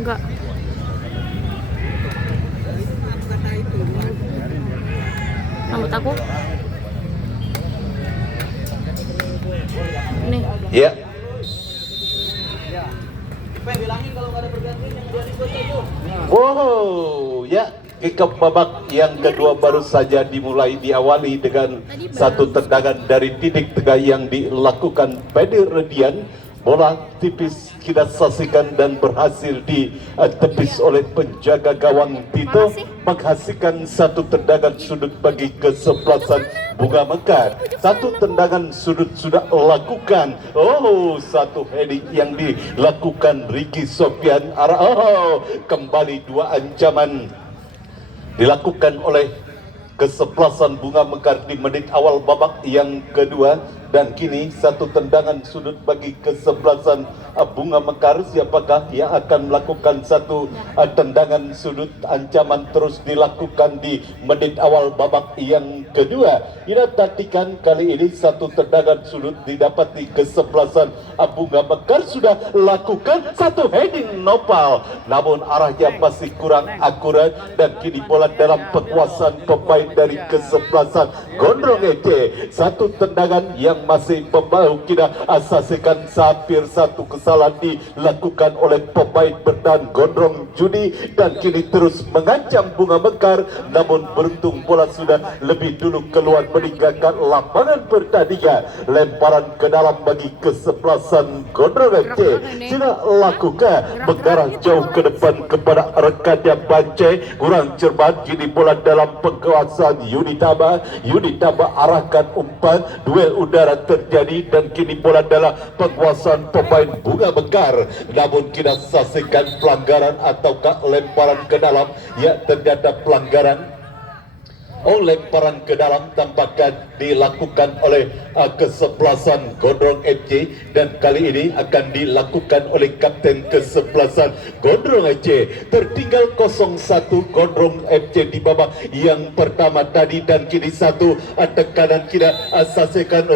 Enggak. Rambut aku. Nih. Ya. Wow, ya. Kick-off babak yang kedua baru saja diawali dengan satu tendangan dari titik tengah yang dilakukan Pedi Radian. Bola tipis kita saksikan dan berhasil ditepis oleh penjaga gawang Tito, menghasilkan satu tendangan sudut bagi kesebelasan Bunga Mekar. Satu tendangan sudut sudah lakukan. Oh, satu heading yang dilakukan Ricky Sofian. Kembali dua ancaman dilakukan oleh kesebelasan Bunga Mekar di menit awal babak yang kedua, dan kini satu tendangan sudut bagi kesebelasan Bunga Mekar. Siapakah yang akan melakukan satu tendangan sudut? Ancaman terus dilakukan di menit awal babak yang kedua. Kita tatikan kali ini satu tendangan sudut didapati kesebelasan Bunga Mekar sudah lakukan satu heading nopal, namun arahnya masih kurang akurat dan kini bola dalam penguasaan pemain dari kesebelasan Gondrong FC. Satu tendangan yang masih membahu kita asasikan, hampir satu kesalahan dilakukan oleh pemain bertahan Gondrong Judi dan kini terus mengancam Bunga Mekar, namun beruntung bola sudah lebih dulu keluar meninggalkan lapangan pertandingan. Lemparan ke dalam bagi kesebelasan Gondrong FC tidak lakukan, mengarah jauh ke depan kepada rekannya Bance, kurang cermat. Kini bola dalam penguasaan Yunitaba arahkan umpan, duel udara terjadi dan kini bola dalam penguasaan pemain Bunga Mekar, namun kita saksikan pelanggaran ataukah lemparan ke dalam. Ya, ternyata pelanggaran. Lemparan ke dalam tampaknya dilakukan oleh kesebelasan Gondrong FC, dan kali ini akan dilakukan oleh kapten kesebelasan Gondrong FC. Tertinggal 0-1 Gondrong FC di babak yang pertama tadi, dan kini satu tekanan kita saksikan.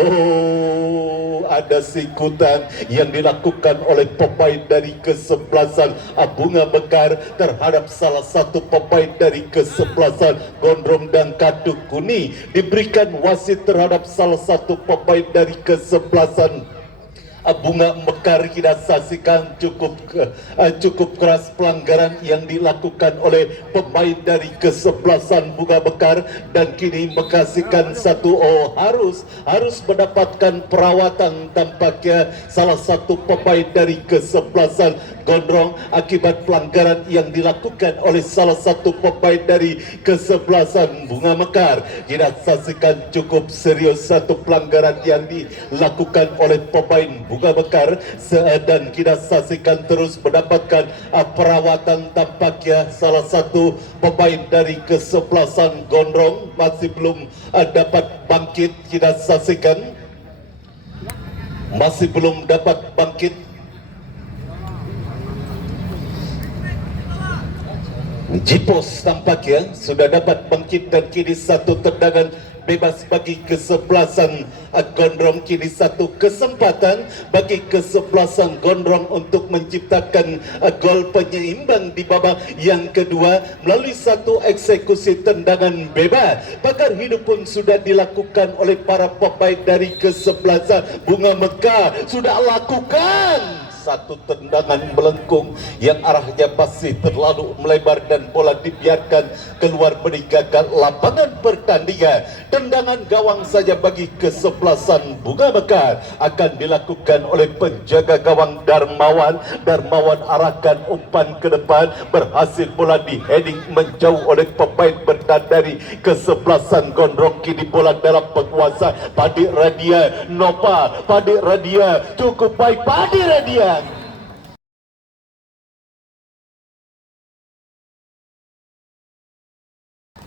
Ada sikutan yang dilakukan oleh pemain dari kesebelasan Bunga Mekar terhadap salah satu pemain dari kesebelasan Gondrong, dan kartu kuning diberikan wasit terhadap salah satu pemain dari kesebelasan Bunga Mekar. Kita saksikan cukup keras pelanggaran yang dilakukan oleh pemain dari kesebelasan Bunga Mekar, dan kini menghasilkan satu harus mendapatkan perawatan tampaknya salah satu pemain dari kesebelasan Gondrong akibat pelanggaran yang dilakukan oleh salah satu pemain dari kesebelasan Bunga Mekar. Kita saksikan cukup serius satu pelanggaran yang dilakukan oleh pemain Bunga Mekar, dan kita saksikan terus mendapatkan perawatan tampaknya salah satu pemain dari kesebelasan Gondrong masih belum dapat bangkit. Kita saksikan masih belum dapat bangkit. Jipos tampaknya sudah dapat bangkit, dan kini satu tendangan bebas bagi kesebelasan Gondrong. Kini satu kesempatan bagi kesebelasan Gondrong untuk menciptakan gol penyeimbang di babak yang kedua melalui satu eksekusi tendangan bebas. Pagar hidup pun sudah dilakukan oleh para pemain dari kesebelasan Bunga Mekar. Sudah lakukan satu tendangan melengkung yang arahnya masih terlalu melebar dan bola dibiarkan keluar meninggalkan lapangan pertandingan. Tendangan gawang saja bagi kesebelasan Bunga Mekar akan dilakukan oleh penjaga gawang Darmawan. Darmawan arahkan umpan ke depan, berhasil bola di heading menjauh oleh pemain bertahan dari kesebelasan Gondrong. Kini bola dalam penguasa Padi Radia Nopal. Padi Radia cukup baik. Padi Radia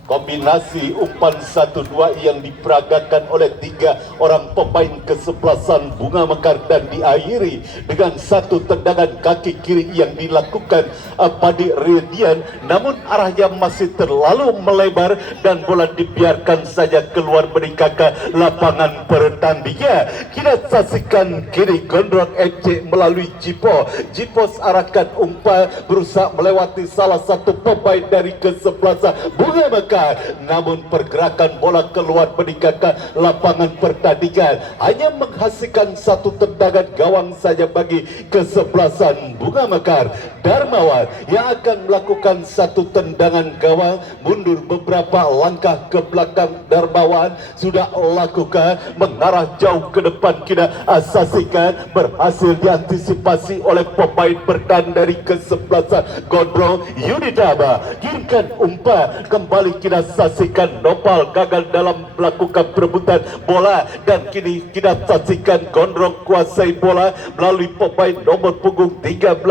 Kombinasi umpan 1-2 yang diperagakan oleh 3 orang pemain kesebelasan Bunga Mekar dan diakhiri dengan satu tendangan kaki kiri yang dilakukan Padi Redian, namun arahnya masih terlalu melebar dan bola dibiarkan saja keluar dari kakak lapangan pertandingan. Kita saksikan kiri Gondrong FC melalui Jipo. Jipo arahkan umpan berusaha melewati salah satu pemain dari kesebelasan Bunga Mekar, namun pergerakan bola keluar meninggalkan lapangan pertandingan hanya menghasilkan satu tendangan gawang saja bagi kesebelasan Bunga Mekar. Darmawan yang akan melakukan satu tendangan gawang mundur beberapa langkah ke belakang. Darmawan sudah lakukan mengarah jauh ke depan, kita saksikan berhasil diantisipasi oleh pemain bertahan dari kesebelasan Gondrong Yuditaba. Kirimkan umpan kembali, kita saksikan Nopal gagal dalam melakukan perebutan bola dan kini kita saksikan Gondrong kuasai bola melalui pemain nomor punggung 13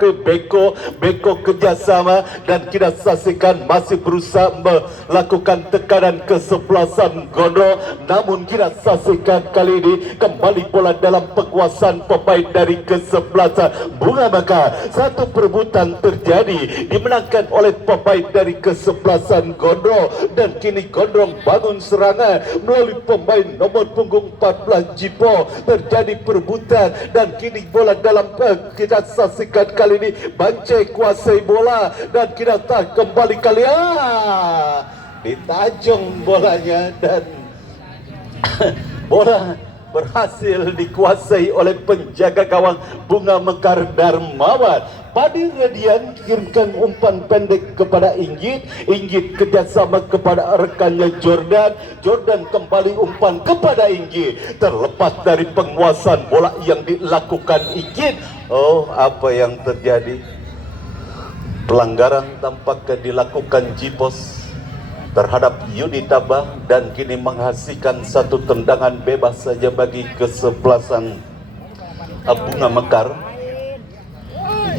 ke Beko kerjasama dan kita saksikan masih berusaha melakukan tekanan kesebelasan Gondrong, namun kita saksikan kali ini kembali bola dalam penguasaan pemain dari kesebelasan Bunga Mekar. Satu perebutan terjadi dimenangkan oleh pemain dari kesebelasan Gondrong dan kini Gondrong bangun serangan melalui pemain nomor punggung 14 Jipo. Terjadi perebutan dan kini bola dalam kita saksikan kali ini Bancai kuasai bola dan kita tak kembali kali ditajung bolanya dan bola berhasil dikuasai oleh penjaga gawang Bunga Mekar Darmawan. Padi Redian kirimkan umpan pendek kepada Inggit kerjasama kepada rekannya Jordan kembali umpan kepada Inggit, terlepas dari penguasaan bola yang dilakukan Inggit. Oh, apa yang terjadi? Pelanggaran tampaknya dilakukan Jipos terhadap Yuditaba dan kini menghasilkan satu tendangan bebas saja bagi kesebelasan Bunga Mekar.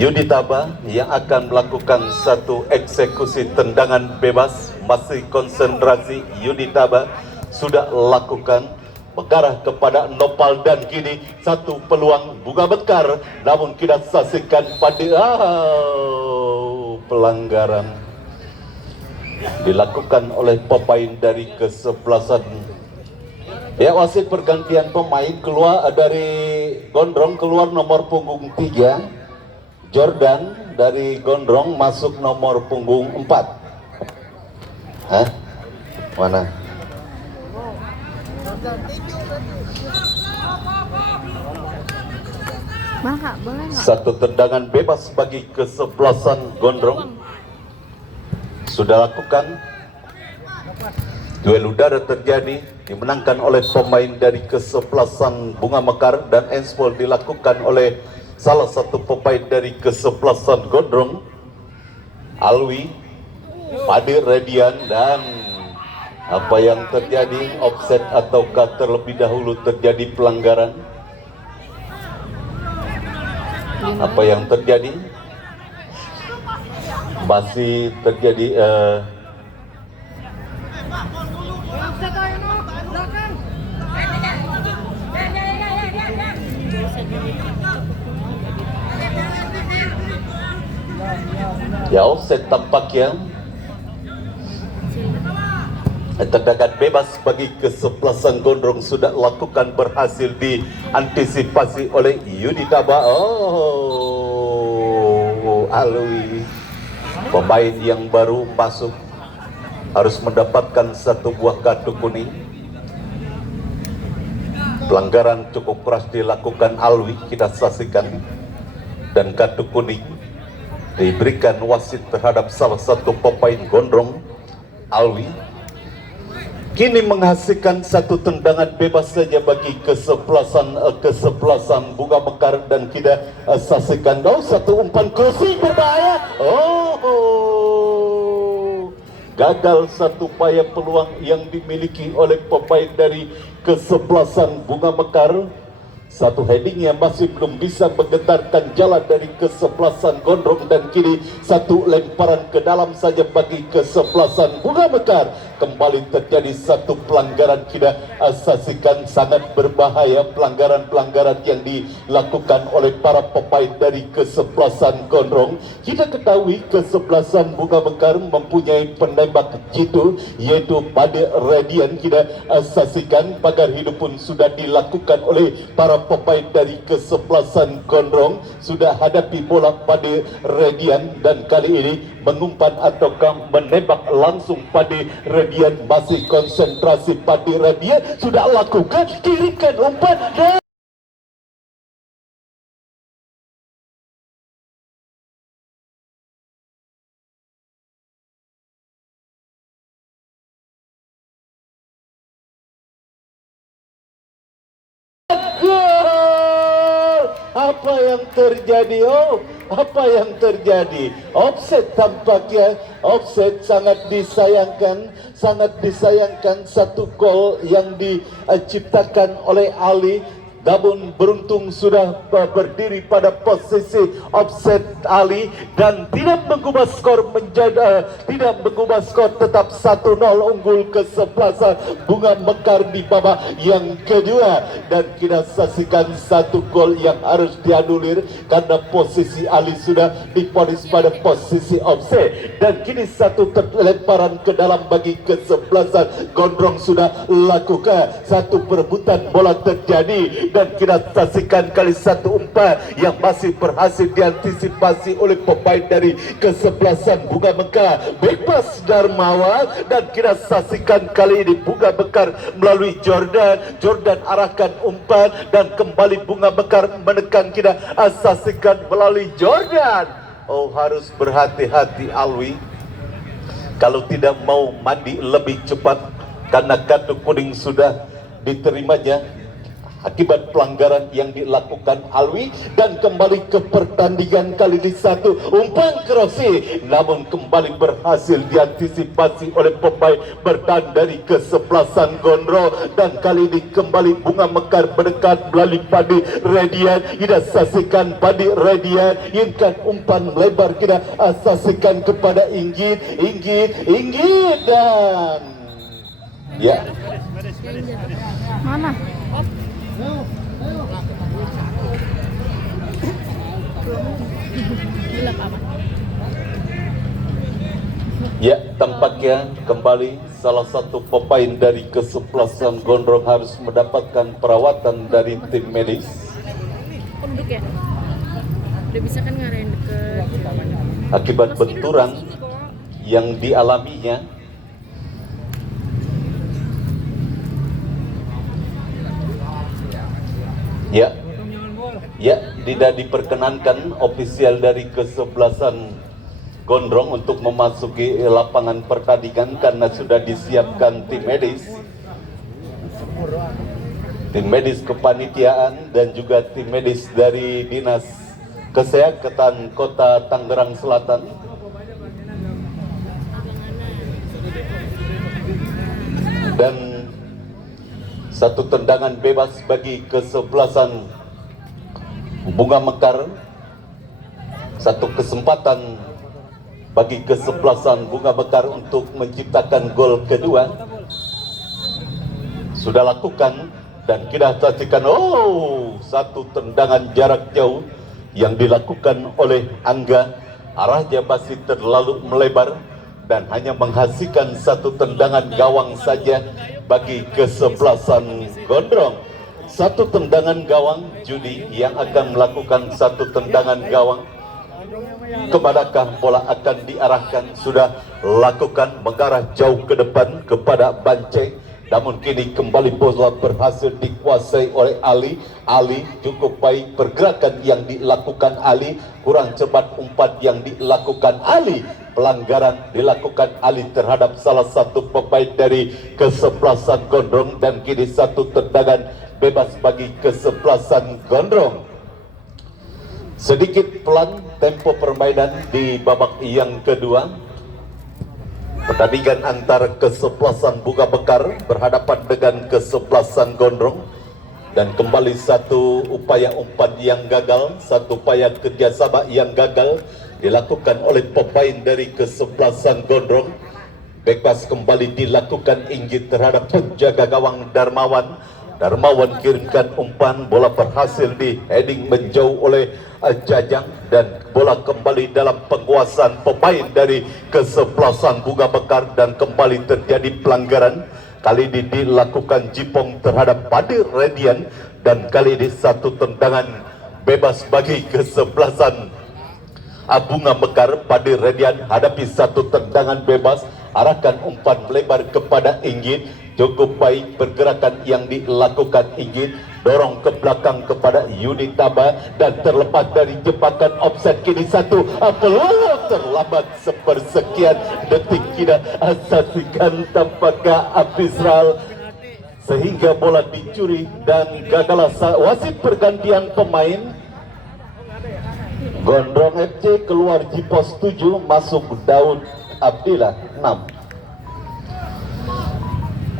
Yuditaba yang akan melakukan satu eksekusi tendangan bebas, masih konsentrasi. Yuditaba sudah lakukan mengarah kepada Nopal dan kini satu peluang Bunga Mekar, namun kita saksikan pada pelanggaran dilakukan oleh pemain dari kesebelasan. Ya, wasit pergantian pemain keluar dari Gondrong, keluar nomor punggung 3 Jordan, dari Gondrong masuk nomor punggung 4. Mana? Satu tendangan bebas bagi kesebelasan Gondrong sudah lakukan. Duel udara terjadi, dimenangkan oleh pemain dari kesebelasan Bunga Mekar dan Enspol dilakukan oleh salah satu pemain dari kesebelasan Gondrong, Alwi, Padi Redian. Dan apa yang terjadi? Offset ataukah terlebih dahulu terjadi pelanggaran? Apa yang terjadi? Masih terjadi ya, offset tampaknya. Tendangan bebas bagi kesebelasan Gondrong sudah lakukan, berhasil diantisipasi oleh Yuditaba. Oh, Alwi, pemain yang baru masuk harus mendapatkan satu buah kartu kuning. Pelanggaran cukup keras dilakukan Alwi, kita saksikan, dan kartu kuning diberikan wasit terhadap salah satu pemain Gondrong, Alwi. Kini menghasilkan satu tendangan bebas saja bagi kesebelasan Bunga Mekar dan kita saksikan satu umpan crossing berbahaya. Gagal satu upaya peluang yang dimiliki oleh pemain dari kesebelasan Bunga Mekar. Satu heading yang masih belum bisa menggetarkan jalan dari kesebelasan Gondrong, dan kini satu lemparan ke dalam saja bagi kesebelasan Bunga Mekar. Kembali terjadi satu pelanggaran tidak asasikan, sangat berbahaya pelanggaran-pelanggaran yang dilakukan oleh para pemain dari kesebelasan Gondrong. Kita ketahui kesebelasan Bunga Mekar mempunyai penembak jitu yaitu Pade Radian. Kita asasikan pagar hidup pun sudah dilakukan oleh para pemain dari kesebelasan Gondrong, sudah hadapi bola Pade Radian, dan kali ini mengumpan ataukah menembak langsung Pade Radian. Masih konsentrasi Pade Radian, sudah lakukan, kirimkan umpan dan apa yang terjadi? Oh, apa yang terjadi? Offset tampaknya, offset. Sangat disayangkan satu gol yang diciptakan oleh Ali. Namun beruntung sudah berdiri pada posisi offset Ali dan tidak mengubah skor tetap 1-0 unggul kesebelasan Bunga Mekar di babak yang kedua. Dan kita saksikan satu gol yang harus dianulir karena posisi Ali sudah diponis pada posisi offset, dan kini satu lemparan ke dalam bagi kesebelasan Gondrong sudah lakukan. Satu perebutan bola terjadi dan kita saksikan kali satu umpan yang masih berhasil diantisipasi oleh pemain dari kesebelasan Bunga Mekar, bebas Darmawan, dan kita saksikan kali ini Bunga Mekar melalui Jordan arahkan umpan dan kembali Bunga Mekar menekan. Kita saksikan melalui Jordan. Oh, harus berhati-hati Alwi kalau tidak mau mandi lebih cepat karena kartu kuning sudah diterimanya akibat pelanggaran yang dilakukan Alwi. Dan kembali ke pertandingan kali ini satu umpan crossing, namun kembali berhasil diantisipasi oleh pemain bertahan dari kesebelasan Gondrong, dan kali ini kembali Bunga Mekar mendekat melalui Pade Radian. Kita saksikan Pade Radian inginkan umpan lebar, kita saksikan kepada Inggit dan ya Mana? ya, tampaknya kembali salah satu pemain dari kesebelasan Gondrong harus mendapatkan perawatan dari tim medis. Duduk ya? Udah bisa kan ngarahin deket Akibat benturan yang dialaminya. Ya, tidak diperkenankan ofisial dari kesebelasan Gondrong untuk memasuki lapangan pertandingan karena sudah disiapkan tim medis kepanitiaan dan juga tim medis dari Dinas Kesehatan Kota Tangerang Selatan. Dan satu tendangan bebas bagi kesebelasan Bunga Mekar, satu kesempatan bagi kesebelasan Bunga Mekar untuk menciptakan gol kedua sudah lakukan. Dan kita saksikan satu tendangan jarak jauh yang dilakukan oleh Angga, arahnya masih terlalu melebar dan hanya menghasilkan satu tendangan gawang saja bagi kesebelasan Gondrong. Satu tendangan gawang Judi yang akan melakukan satu tendangan gawang. Kemanakah bola akan diarahkan? Sudah lakukan mengarah jauh ke depan kepada Bance. Namun kini kembali bola berhasil dikuasai oleh Ali. Ali cukup baik pergerakan yang dilakukan Ali, kurang cepat umpan yang dilakukan Ali. Pelanggaran dilakukan Ali terhadap salah satu pemain dari kesebelasan Gondrong, dan kini satu tendangan bebas bagi kesebelasan Gondrong. Sedikit pelan tempo permainan di babak yang kedua. Pertandingan antara kesebelasan Bunga Mekar berhadapan dengan kesebelasan Gondrong. Dan kembali satu upaya umpan yang gagal, satu upaya kerjasama yang gagal dilakukan oleh pemain dari kesebelasan Gondrong. Bebas kembali dilakukan inggit terhadap penjaga gawang Darmawan. Darmawan kirimkan umpan, bola berhasil di heading menjauh oleh Jajang, dan bola kembali dalam penguasaan pemain dari kesebelasan Bunga Mekar, dan kembali terjadi pelanggaran. Kali ini dilakukan jipong terhadap Padir Radian, dan kali ini satu tendangan bebas bagi kesebelasan Bunga Mekar. Padir Radian hadapi satu tendangan bebas, arahkan umpan melebar kepada Inggit. Cukup baik pergerakan yang dilakukan Inggit, dorong ke belakang kepada Yunitaba, dan terlepas dari jebakan offside. Kini satu peluang terlambat sepersekian detik tidak saksikan tampaknya Abisral, sehingga bola dicuri dan gagal wasit. Pergantian pemain, Gondrong FC keluar Jipos 7, masuk Daud Abdillah 6.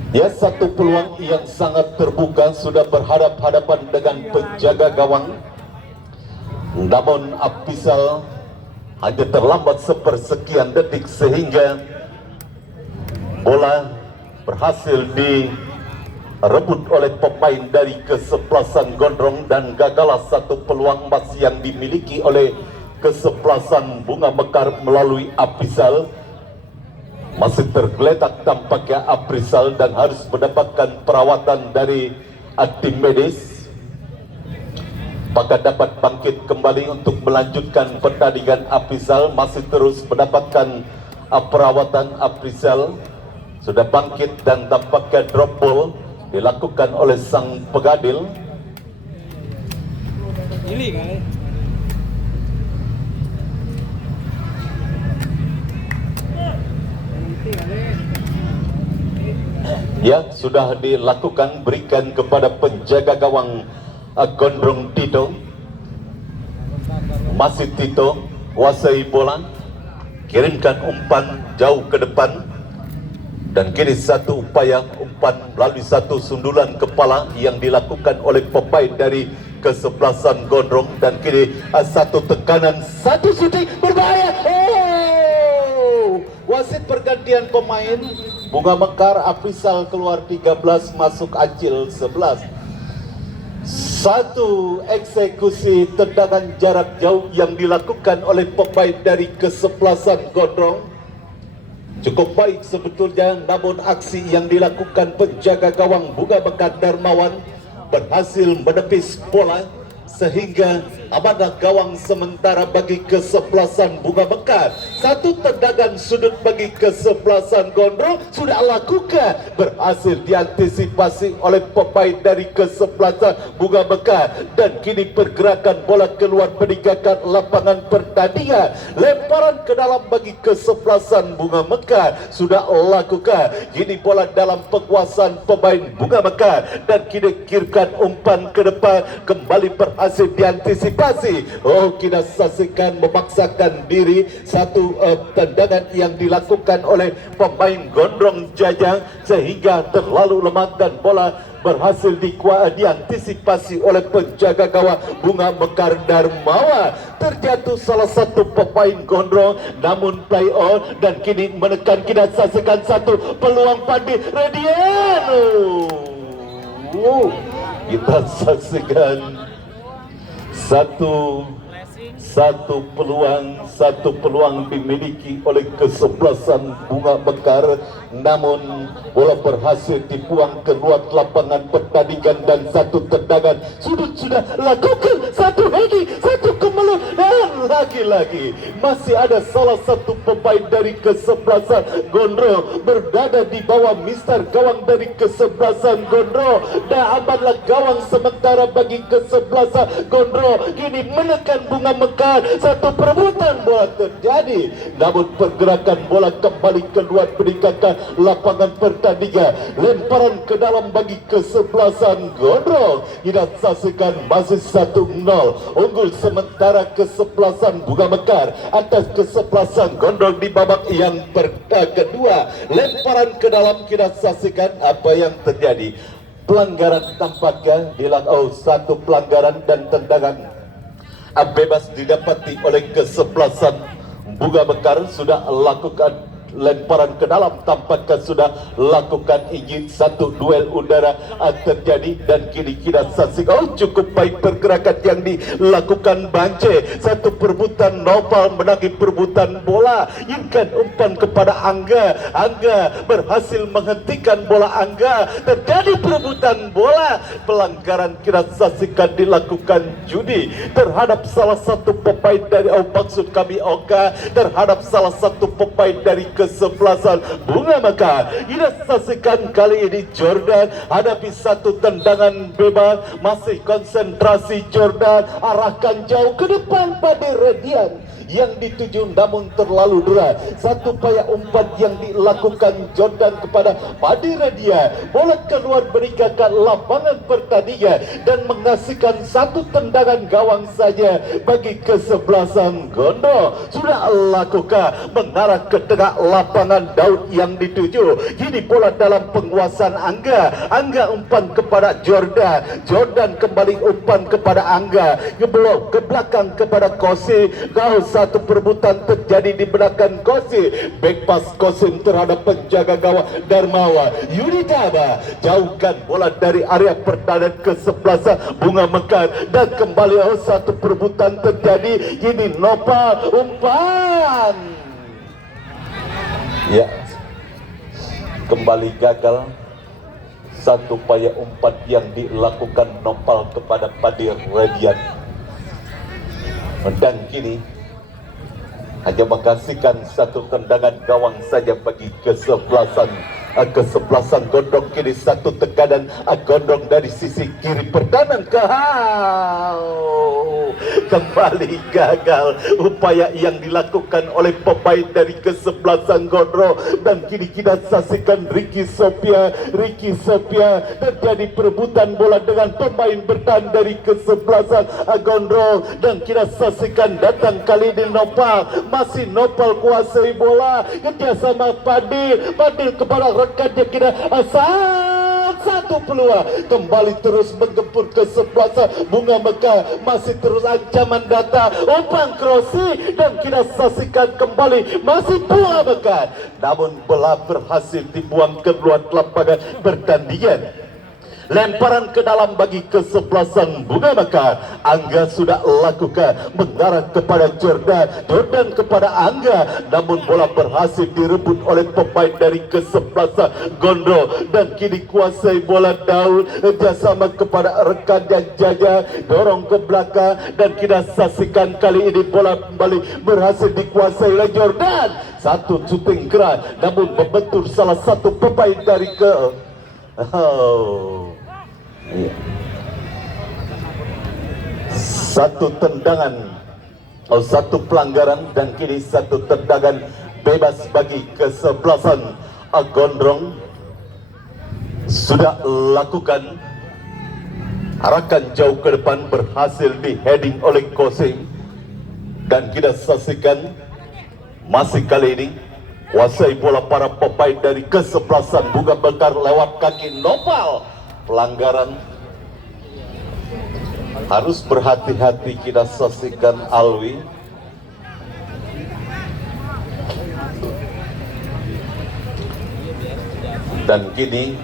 Ya, satu peluang yang sangat terbuka, sudah berhadap-hadapan dengan penjaga gawang. Namun Abisal hanya terlambat sepersekian detik, sehingga bola berhasil direbut oleh pemain dari kesebelasan Gondrong, dan gagal satu peluang emas yang dimiliki oleh kesebelasan Bunga Mekar melalui Abisal. Masih tergeletak tampaknya Abrisal, dan harus mendapatkan perawatan dari tim medis. Maka dapat bangkit kembali untuk melanjutkan pertandingan. Abrisal masih terus mendapatkan perawatan. Abrisal sudah bangkit, dan tampaknya drop ball dilakukan oleh sang pegadil. Ini kan Ya, sudah dilakukan, berikan kepada penjaga gawang Gondrong Tito. Masih Tito kuasai bola, kirimkan umpan jauh ke depan, dan kini satu upaya umpan melalui satu sundulan kepala yang dilakukan oleh pemain dari kesebelasan Gondrong, dan kini satu tekanan, satu shooting berbahaya. Wasit pergantian pemain, Bunga Mekar Abrisal keluar 13, masuk Acil 11. Satu eksekusi tendangan jarak jauh yang dilakukan oleh pemain dari kesebelasan Gondrong. Cukup baik sebetulnya, namun aksi yang dilakukan penjaga gawang Bunga Mekar Darmawan berhasil menepis bola, sehingga amanah gawang sementara bagi kesebelasan Bunga Mekar. Satu tendangan sudut bagi kesebelasan Gondrong sudah lakukan, berhasil diantisipasi oleh pemain dari kesebelasan Bunga Mekar, dan kini pergerakan bola keluar meninggalkan lapangan pertandingan. Lemparan ke dalam bagi kesebelasan Bunga Mekar sudah lakukan. Kini bola dalam penguasaan pemain Bunga Mekar, dan kini kirimkan umpan ke depan, kembali berhasil diantisipasi. Kita saksikan memaksakan diri, satu tendangan yang dilakukan oleh pemain Gondrong Jajang, sehingga terlalu lemah, dan bola berhasil diantisipasi oleh penjaga gawang Bunga Mekar Darmawan. Terjatuh salah satu pemain Gondrong, namun play on, dan kini menekan. Kita saksikan satu peluang Padir Radian. Kita saksikan satu peluang dimiliki oleh kesebelasan Bunga Mekar, namun bola berhasil dibuang keluar lapangan pertandingan, dan satu tendangan sudut sudah lakukan, satu heading, satu kemelut, dan lagi-lagi masih ada salah satu pemain dari kesebelasan Gondrong berada di bawah mister gawang dari kesebelasan Gondrong, dan amanlah gawang sementara bagi kesebelasan Gondrong kini menekan Bunga Mekar. Satu perebutan bola terjadi, namun pergerakan bola kembali keluar meninggalkan lapangan pertandingan. Lemparan ke dalam bagi kesebelasan Gondrong. Kita saksikan masih 1-0 unggul sementara kesebelasan Bunga Mekar atas kesebelasan Gondrong di babak yang kedua. Lemparan ke dalam, kita saksikan apa yang terjadi. pelanggaran tampaknya dilakukan satu pelanggaran dan tendangan bebas didapati oleh kesebelasan Bunga Mekar sudah lakukan lemparan ke dalam, tampaknya sudah lakukan ingin satu duel udara terjadi dan kini kita saksikan cukup baik pergerakan yang dilakukan Bance. Satu perebutan Nopal menangi perebutan bola, inginkan umpan kepada Angga berhasil menghentikan bola Angga, terjadi perebutan bola. Pelanggaran kita saksikan dilakukan Judi terhadap salah satu pemain dari maksud kami Oka, terhadap salah satu pemain dari kesebelasan Bunga Mekar. Kita saksikan kali ini Jordan hadapi satu tendangan bebas, masih konsentrasi Jordan, arahkan jauh ke depan pada Radian yang dituju namun terlalu deras. Satu upaya umpan yang dilakukan Jordan kepada Padi Radia, bola keluar meninggalkan lapangan pertandingan dan menghasilkan satu tendangan gawang saja bagi kesebelasan Gondo. Sudah lakukan mengarah ke tengah lapangan Daud yang dituju. Kini bola dalam penguasaan Angga umpan kepada Jordan kembali umpan kepada Angga, ke belakang kepada Kosi. Satu perebutan terjadi di belakang Kosi, back pass Kosim terhadap penjaga gawang Darmawa. Yunitaba jauhkan bola dari area pertahanan kesebelasan Bunga Mekar dan kembali satu perebutan terjadi. Ini Nopal umpan, ya kembali gagal. Satu upaya umpan yang dilakukan Nopal kepada Padi Radian dan kini hanya menghasilkan satu tendangan gawang saja bagi kesebelasan Gondrong. Kini satu tekanan Gondrong dari sisi kiri pertahanan kembali gagal upaya yang dilakukan oleh pemain dari kesebelasan Gondrong dan kini kita saksikan Ricky Sophia terjadi perebutan bola dengan pemain bertahan dari kesebelasan Gondrong dan kita saksikan datang kali ini Nopal, masih Nopal kuasai bola kerjasama Padil kepada rekannya. Kita satu peluang kembali terus menggempur kesebelasan Bunga Mekar, masih terus ancaman datang umpan krosi dan kita saksikan kembali masih Bunga Mekar, namun bola berhasil dibuang keluar lapangan pertandingan. Lemparan ke dalam bagi kesebelasan Bunga Mekar. Angga sudah lakukan mengarah kepada Jordan kepada Angga, namun bola berhasil direbut oleh pemain dari kesebelasan Gondro dan kini kuasai bola Daud bersama kepada rekannya Jaja, dorong ke belakang dan kita saksikan kali ini bola kembali berhasil dikuasai oleh Jordan. Satu shooting keras namun membentur salah satu pemain dari satu tendangan satu pelanggaran dan kini satu tendangan bebas bagi kesebelasan Gondrong. Sudah lakukan arahkan jauh ke depan, berhasil di heading oleh Kosim dan kita saksikan masih kali ini kuasai bola para pemain dari kesebelasan Bunga Mekar lewat kaki Nopal. Pelanggaran harus berhati-hati kita saksikan Alwi. Dan kini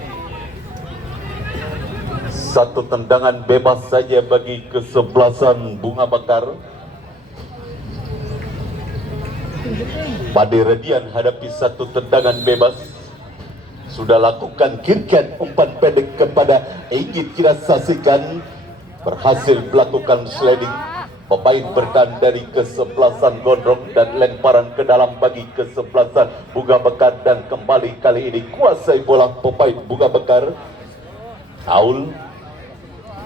satu tendangan bebas saja bagi kesebelasan Bunga Mekar. Padi Radian hadapi satu tendangan bebas. Sudah lakukan kirkan umpan pendek kepada Inggit, kita saksikan berhasil melakukan sliding pemain bertahan dari kesebelasan Gondrong dan lemparan ke dalam bagi kesebelasan Bunga Mekar dan kembali kali ini kuasai bola pemain Bunga Mekar. Aul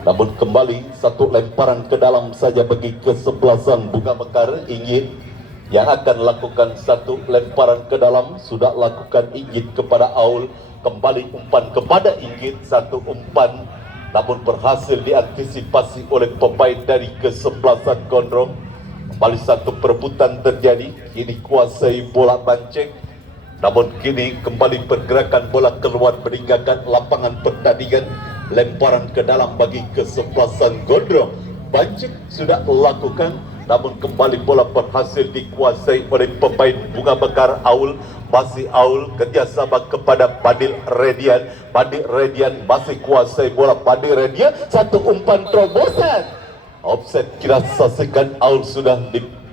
namun kembali satu lemparan ke dalam saja bagi kesebelasan Bunga Mekar. Inggit yang akan lakukan satu lemparan ke dalam, sudah lakukan Inggit kepada Aul, kembali umpan kepada Inggit, satu umpan namun berhasil diantisipasi oleh pemain dari kesebelasan Gondrong. Kembali satu perebutan terjadi, kini kuasai bola Banceng, namun kini kembali pergerakan bola keluar meninggalkan lapangan pertandingan lemparan ke dalam bagi kesebelasan Gondrong. Banjir sudah lakukan, namun kembali bola berhasil dikuasai oleh pemain Bunga Mekar Aul. Masih Aul kerjasama kepada Padil Redian. Padil Redian masih kuasai bola. Padil Redian, satu umpan terobosan. Offset, kira saksikan Aul sudah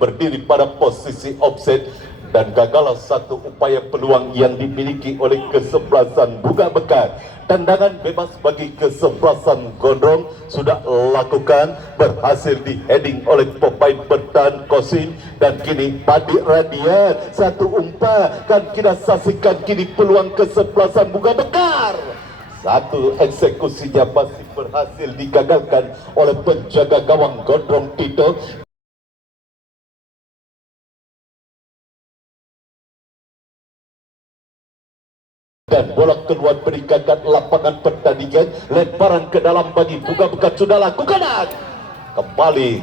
berdiri pada posisi offset. Dan gagal satu upaya peluang yang dimiliki oleh kesebelasan Bunga Mekar. Tendangan bebas bagi kesebelasan Gondrong sudah lakukan, berhasil di heading oleh pemain bertahan Kosim. Dan kini Padi Radian, satu umpan, kan kita saksikan kini peluang kesebelasan Bunga Mekar. Satu eksekusinya masih berhasil digagalkan oleh penjaga gawang Gondrong Tito. Dan bola keluar meninggalkan lapangan pertandingan. Lemparan ke dalam bagi Bunga Mekar sudah lakukan. Kembali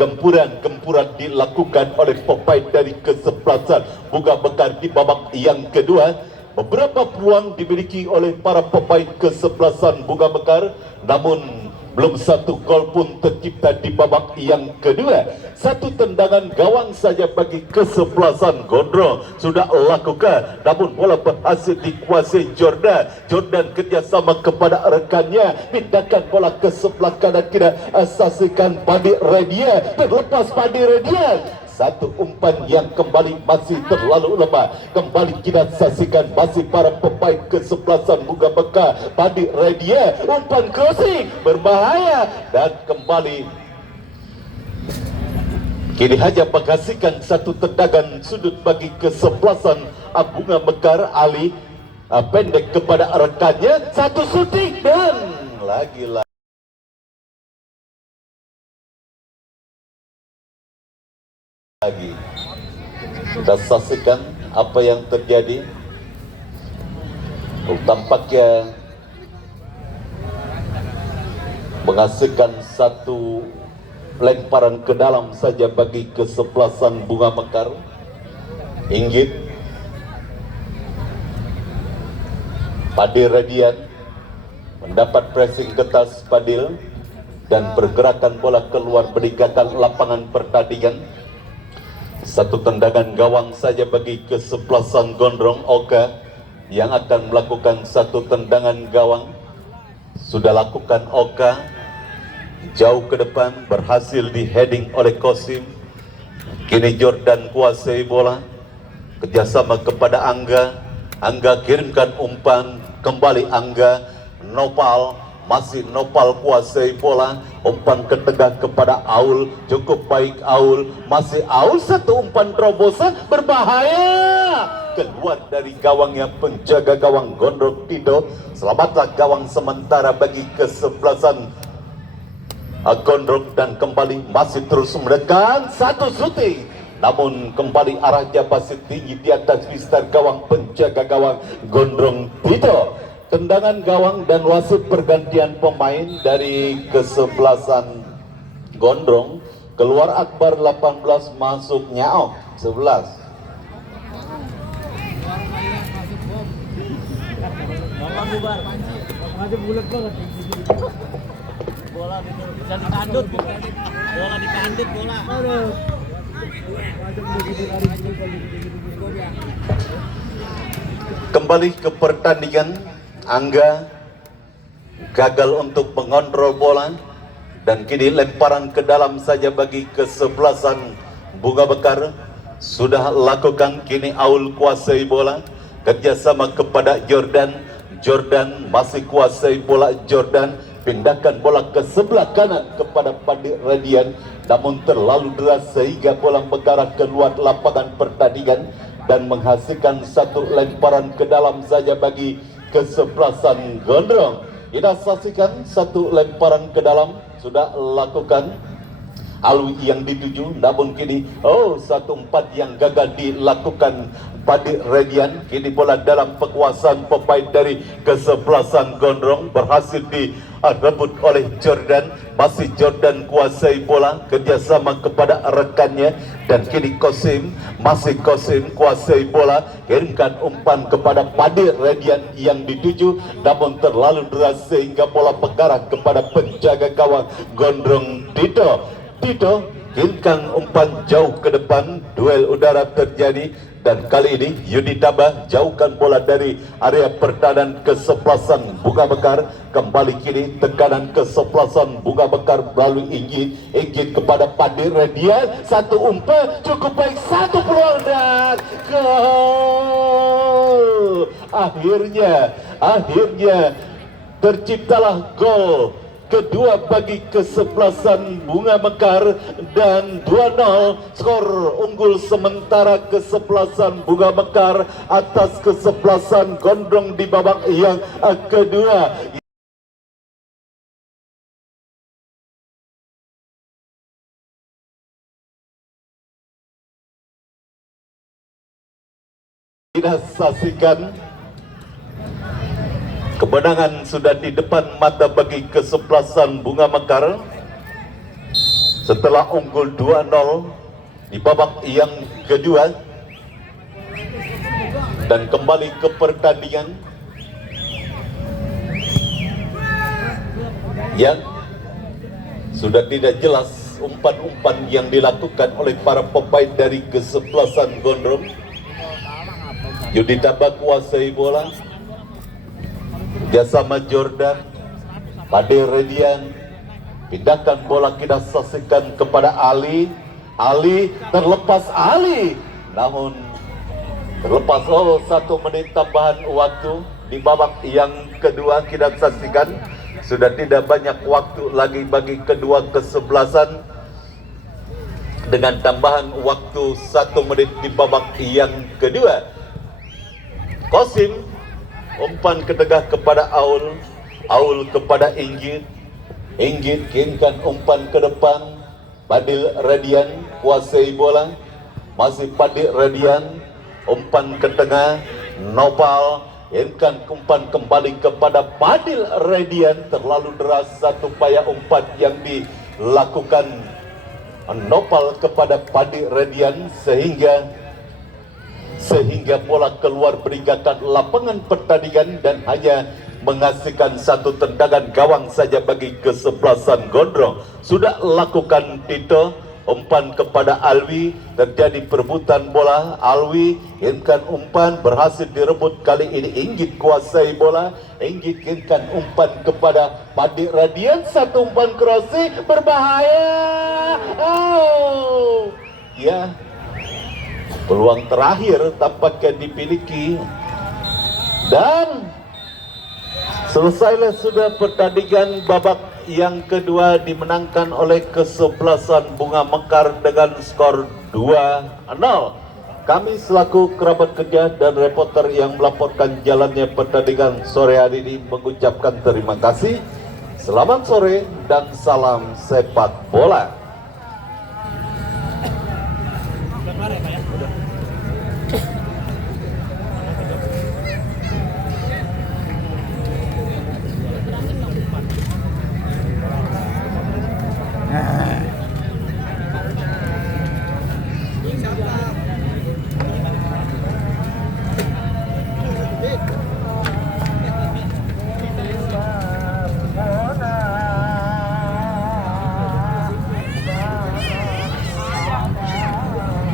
gempuran dilakukan oleh pemain dari kesebelasan Bunga Mekar di babak yang kedua. Beberapa peluang dimiliki oleh para pemain kesebelasan Bunga Mekar, namun belum satu gol pun tercipta di babak yang kedua. Satu tendangan gawang saja bagi kesebelasan Gondrong sudah lakukan, namun bola berhasil dikuasai Jordan. Jordan kerjasama kepada rekannya, pindahkan bola ke sebelah kanan, kira saksikan Padi Redian, terlepas Padi Redian. Satu umpan yang kembali masih terlalu lemah. Kembali kita saksikan masih para pemain kesebelasan Bunga Mekar. Padi Redian, umpan crossing berbahaya. Dan kembali kini hanya menghasilkan satu tendangan sudut bagi kesebelasan Bunga Mekar. Ali pendek kepada rekannya, satu shooting dan lagi-lagi kita saksikan apa yang terjadi. Tampaknya menghasilkan satu lemparan ke dalam saja bagi kesebelasan Bunga Mekar. Inggit Padil Redian mendapat pressing ketas Padil dan pergerakan bola keluar meninggalkan lapangan pertandingan. Satu tendangan gawang saja bagi kesebelasan Gondrong. Oka yang akan melakukan satu tendangan gawang. Sudah lakukan Oka, jauh ke depan, berhasil di heading oleh Kosim. Kini Jordan kuasai bola, kerjasama kepada Angga. Angga kirimkan umpan, kembali Angga. Nopal, masih Nopal kuasai bola, umpan ke tengah kepada Aul, cukup baik Aul, masih Aul, satu umpan terobosan berbahaya, keluar dari gawang yang penjaga gawang Gondrong Tito. Selamatlah gawang sementara bagi kesebelasan Gondrong dan kembali masih terus mendekat, satu shooting, namun kembali arahnya masih tinggi di atas mistar gawang penjaga gawang Gondrong Tito. Tendangan gawang dan wasit pergantian pemain dari kesebelasan Gondrong. Keluar Akbar 18, masuk Nyaok 11. Bola bisa dikandut, bola dikandut bola. Kembali ke pertandingan. Angga gagal untuk mengontrol bola dan kini lemparan ke dalam saja bagi kesebelasan Bunga Mekar. Sudah lakukan, kini Aul kuasai bola, kerjasama kepada Jordan. Jordan masih kuasai bola. Jordan pindahkan bola ke sebelah kanan kepada Padi Radian, namun terlalu deras sehingga bola mengarah keluar lapangan pertandingan dan menghasilkan satu lemparan ke dalam saja bagi kesebelasan Gondrong. Kita saksikan satu lemparan ke dalam sudah lakukan. Alwi yang dituju, namun kini satu umpan yang gagal dilakukan Padi Radian. Kini bola dalam penguasaan pemain dari kesebelasan Gondrong, berhasil direbut oleh Jordan. Masih Jordan kuasai bola, kerjasama kepada rekannya, dan kini Kosim kuasai bola, kirimkan umpan kepada Padi Radian yang dituju, namun terlalu deras sehingga bola mengarah kepada penjaga gawang Gondrong Tito kirimkan umpan jauh ke depan. Duel udara terjadi, dan kali ini Yudi Tabah jauhkan bola dari area pertahanan kesebelasan Bunga Mekar. Kembali kini tekanan kesebelasan Bunga Mekar melalui Inggit kepada Padi Radian. Satu umpan cukup baik, satu peluang dan gol. Akhirnya terciptalah gol kedua bagi kesebelasan Bunga Mekar, dan 2-0 skor unggul sementara kesebelasan Bunga Mekar atas kesebelasan Gondrong di babak yang kedua. Kita saksikan kemenangan sudah di depan mata bagi kesebelasan Bunga Mekar setelah unggul 2-0 di babak yang kedua, dan kembali ke pertandingan yang sudah tidak jelas umpan-umpan yang dilakukan oleh para pemain dari kesebelasan Gondrong. Yudi Tabah kuasai bola, bersama Jordan. Padi Radian pindahkan bola, kita saksikan kepada Ali terlepas, namun terlepas. 1 menit tambahan waktu di babak yang kedua. Kita saksikan sudah tidak banyak waktu lagi bagi kedua kesebelasan, dengan tambahan waktu 1 menit di babak yang kedua. Kosim umpan ke tengah kepada Aul kepada Inggit kirimkan umpan ke depan. Padi Radian kuasai bola, masih Padi Radian, umpan ke tengah. Nopal kirimkan umpan kembali kepada Padi Radian, terlalu deras satu upaya umpan yang dilakukan Nopal kepada Padi Radian sehingga bola keluar meninggalkan lapangan pertandingan dan hanya menghasilkan satu tendangan gawang saja bagi kesebelasan Gondrong. Sudah lakukan Tito, umpan kepada Alwi, terjadi perebutan bola. Alwi kirimkan umpan, berhasil direbut. Kali ini Inggit kuasai bola. Inggit kirimkan umpan kepada Padi Radian, satu umpan crossing berbahaya. Peluang terakhir tampaknya dimiliki, dan selesailah sudah pertandingan. Babak yang kedua dimenangkan oleh kesebelasan Bunga Mekar dengan skor 2-0. Kami selaku kerabat kerja dan reporter yang melaporkan jalannya pertandingan sore hari ini mengucapkan terima kasih. Selamat sore dan salam sepak bola.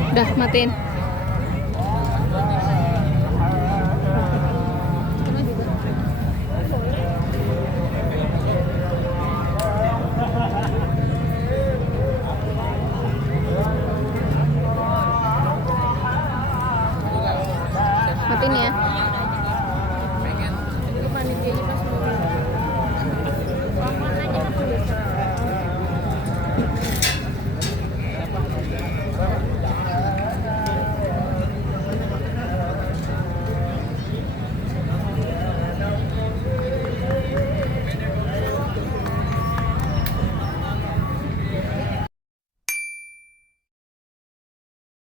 Udah matiin.